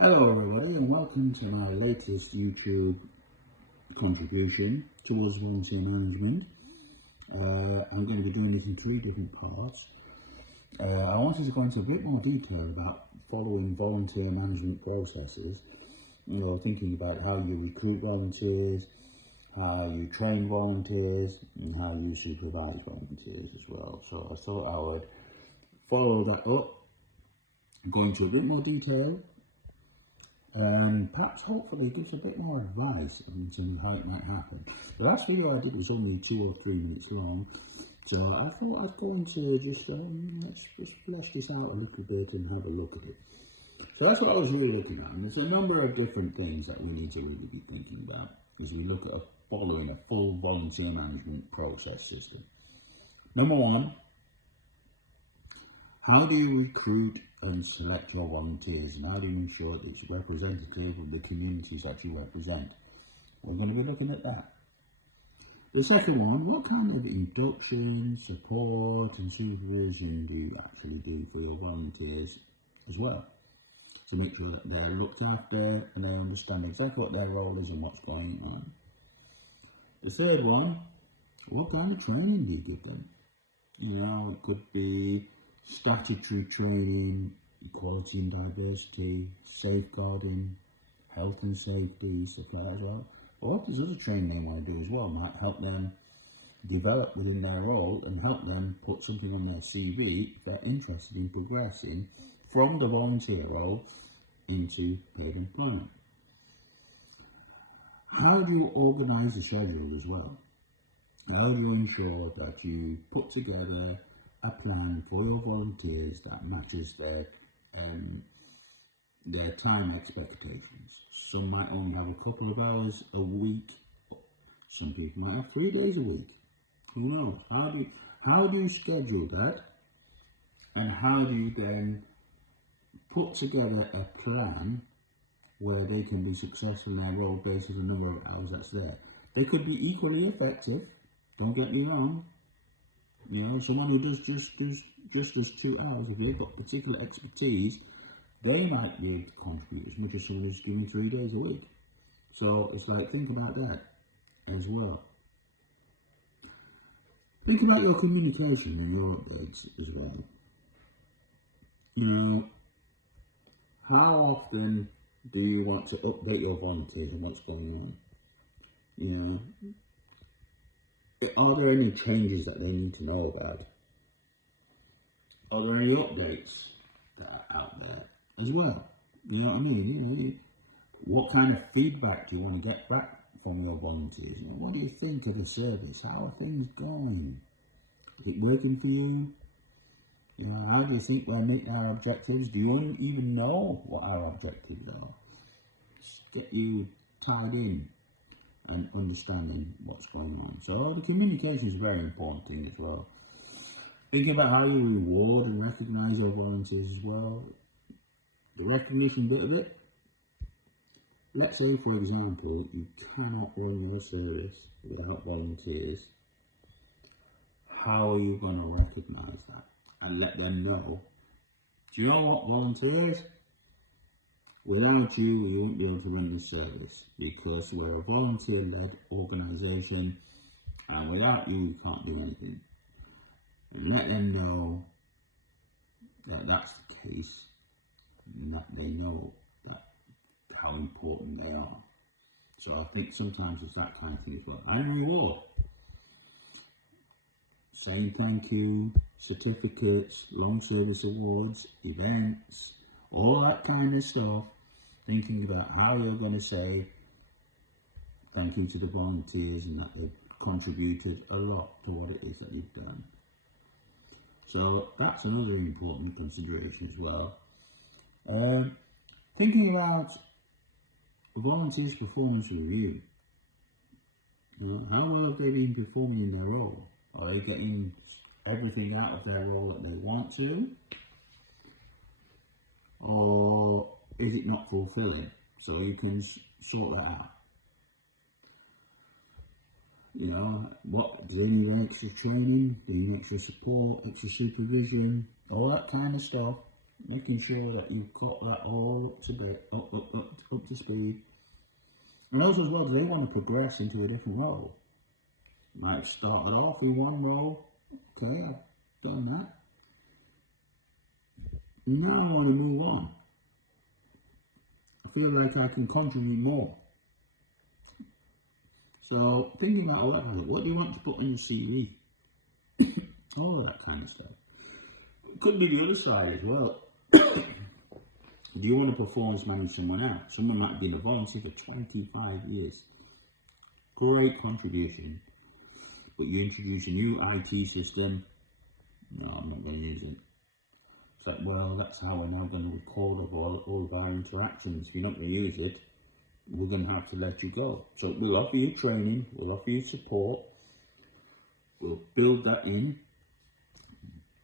Hello everybody and welcome to my latest YouTube contribution towards volunteer management. I'm going to be doing this in three different parts. I wanted to go into a bit more detail about following volunteer management processes, thinking about how you recruit volunteers, how you train volunteers and how you supervise volunteers as well. So I thought I would follow that up, go into a bit more detail, and perhaps hopefully gives a bit more advice on how it might happen. The last video I did was only 2 or 3 minutes long, so I thought I'd go into let's just flesh this out a little bit and have a look at it. So that's what I was really looking at, and there's a number of different things that we need to really be thinking about as we look at following a full volunteer management process system. Number one, how do you recruit and select your volunteers, and how do you ensure that it's representative of the communities that you represent? We're going to be looking at that. The second one, what kind of induction, support and supervision do you actually do for your volunteers as well, to make sure that they're looked after and they understand exactly what their role is and what's going on? The third one, what kind of training do you give them? It could be statutory training, equality and diversity, safeguarding, health and safety, stuff like that as well. Or what does other training they want to do as well might help them develop within their role and help them put something on their CV if they're interested in progressing from the volunteer role into paid employment. How do you organise the schedule as well? How do you ensure that you put together a plan for your volunteers that matches their time expectations? Some might only have a couple of hours a week. Some people might have 3 days a week. Who knows? How do you schedule that? And how do you then put together a plan where they can be successful in their role based on the number of hours that's there? They could be equally effective, don't get me wrong. Someone who does just does 2 hours, if they've got particular expertise, they might be able to contribute as much as someone who's doing 3 days a week. So it's like, think about that as well. Think about your communication and your updates as well. How often do you want to update your volunteers on what's going on? Are there any changes that they need to know about? Are there any updates that are out there as well? You know what I mean? What kind of feedback do you want to get back from your volunteers? What do you think of the service? How are things going? Is it working for you? How do you think we're meeting our objectives? Do you even know what our objectives are? Just get you tied in and understanding what's going on. So the communication is a very important thing as well. Thinking about how you reward and recognise your volunteers as well. The recognition bit of it. Let's say, for example, you cannot run your service without volunteers. How are you going to recognise that and let them know? Do you know what, volunteers? Without you, we won't be able to run the service because we're a volunteer-led organisation, and without you, we can't do anything. And let them know that that's the case, and that they know that how important they are. So I think sometimes it's that kind of thing as well. And reward. Saying thank you, certificates, long service awards, events, all that kind of stuff. Thinking about how you're going to say thank you to the volunteers and that they've contributed a lot to what it is that you've done. So that's another important consideration as well. Thinking about volunteers' performance review. How well have they been performing in their role? Are they getting everything out of their role that they want to? Or is it not fulfilling? So you can sort that out. What do they need? Extra training? Do you need extra support, extra supervision, all that kind of stuff? making sure that you've got that all up to up to speed. And also as well, do they want to progress into a different role? Might have started off in one role. Okay, I've done that. Now I want to move on. I feel like I can contribute more. So thinking about what do you want to put on your CV? All that kind of stuff. It could be the other side as well. Do you want to performance manage someone else? Someone might have been a volunteer for 25 years. Great contribution. But you introduce a new IT system. No, I'm not going to use it. It's like, well, that's how we're now going to record all of our interactions. If you're not going to use it, we're going to have to let you go. So we'll offer you training, we'll offer you support, we'll build that in.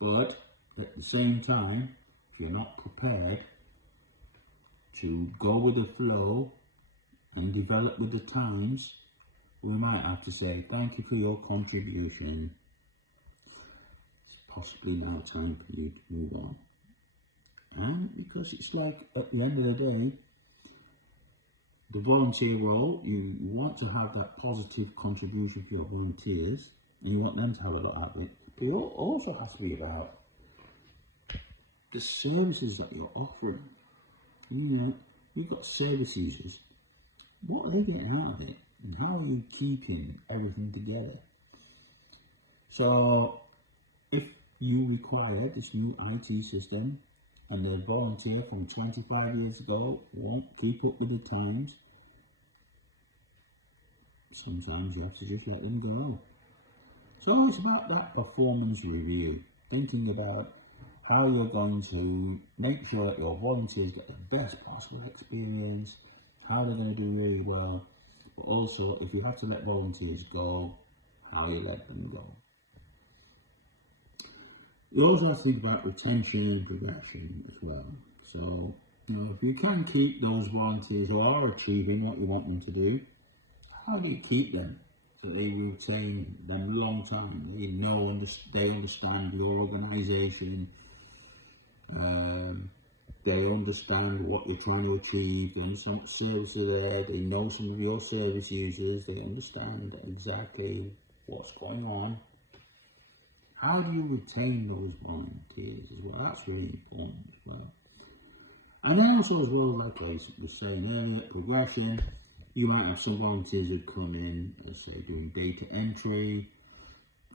But at the same time, if you're not prepared to go with the flow and develop with the times, we might have to say thank you for your contribution. It's possibly now time for you to move on. And because it's like at the end of the day, the volunteer role, you want to have that positive contribution for your volunteers and you want them to have a lot out of it. But it also has to be about the services that you're offering. You know, you've got service users. What are they getting out of it? And how are you keeping everything together? So, if you require this new IT system and the volunteer from 25 years ago won't keep up with the times, sometimes you have to just let them go. So it's about that performance review, thinking about how you're going to make sure that your volunteers get the best possible experience, how they're going to do really well, but also if you have to let volunteers go, how you let them go. You also have to think about retention and progression as well. So, you know, if you can keep those volunteers who are achieving what you want them to do, how do you keep them so they retain them a long time? They understand your organisation. They understand what you're trying to achieve. They understand what services are there. They know some of your service users. They understand exactly what's going on. How do you retain those volunteers as well? That's really important as well. And then also as well, like I was saying earlier, progression. You might have some volunteers who come in, let's say, doing data entry,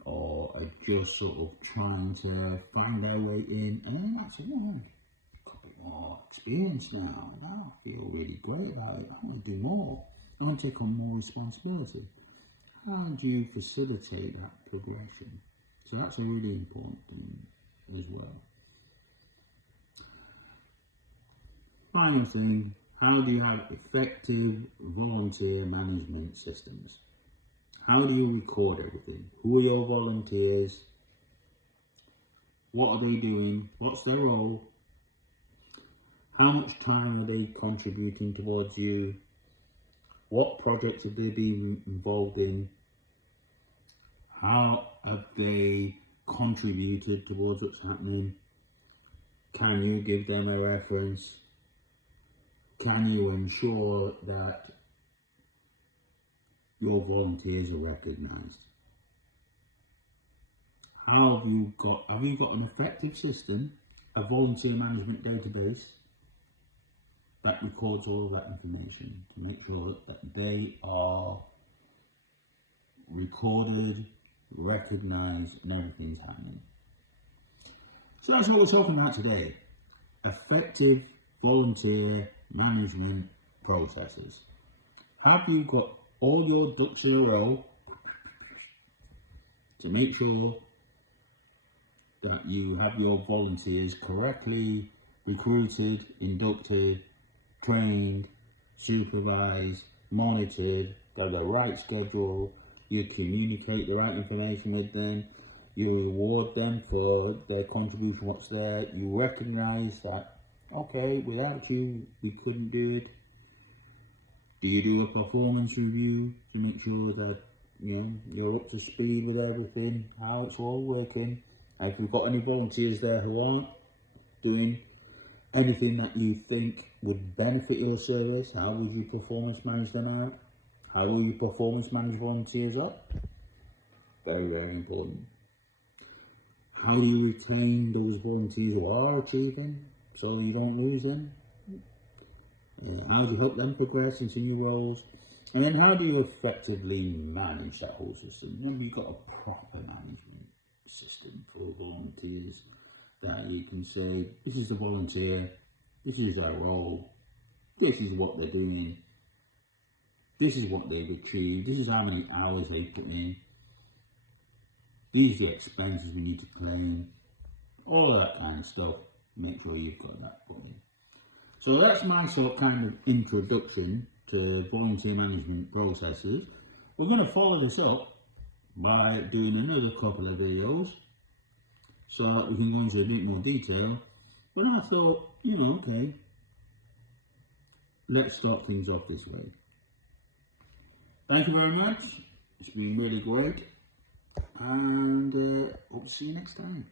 or are just sort of trying to find their way in, and then that's one. Got a bit more experience now. Now I feel really great about it. I want to do more. I want to take on more responsibility. How do you facilitate that progression? So that's a really important thing as well. Final thing, how do you have effective volunteer management systems? How do you record everything? Who are your volunteers? What are they doing? What's their role? How much time are they contributing towards you? What projects have they been involved in? How have they contributed towards what's happening? Can you give them a reference? Can you ensure that your volunteers are recognised? Have you got an effective system, a volunteer management database that records all of that information to make sure that they are recorded, recognised, and everything's happening? So that's what we're talking about today. Effective volunteer management processes. Have you got all your ducks in a row to make sure that you have your volunteers correctly recruited, inducted, trained, supervised, monitored, they've got the right schedule, you communicate the right information with them, you reward them for their contribution, what's there, you recognise that, okay, without you, we couldn't do it. Do you do a performance review to make sure that, you know, you're up to speed with everything, how it's all working? And if you've got any volunteers there who aren't doing anything that you think would benefit your service. How would you performance manage them out? How will you performance manage volunteers up? Very, very important. How do you retain those volunteers who are achieving so you don't lose them? How do you help them progress into new roles? And then how do you effectively manage that whole system? Remember, you've got a proper management system for volunteers that you can say, this is the volunteer, this is their role, this is what they're doing, this is what they've achieved, this is how many hours they put in, these are the expenses we need to claim, all of that kind of stuff. Make sure you've got that put in. So that's my sort of kind of introduction to volunteer management processes. We're going to follow this up by doing another couple of videos so that we can go into a bit more detail. But I thought, okay, let's start things off this way. Thank you very much. It's been really great, and hope to see you next time.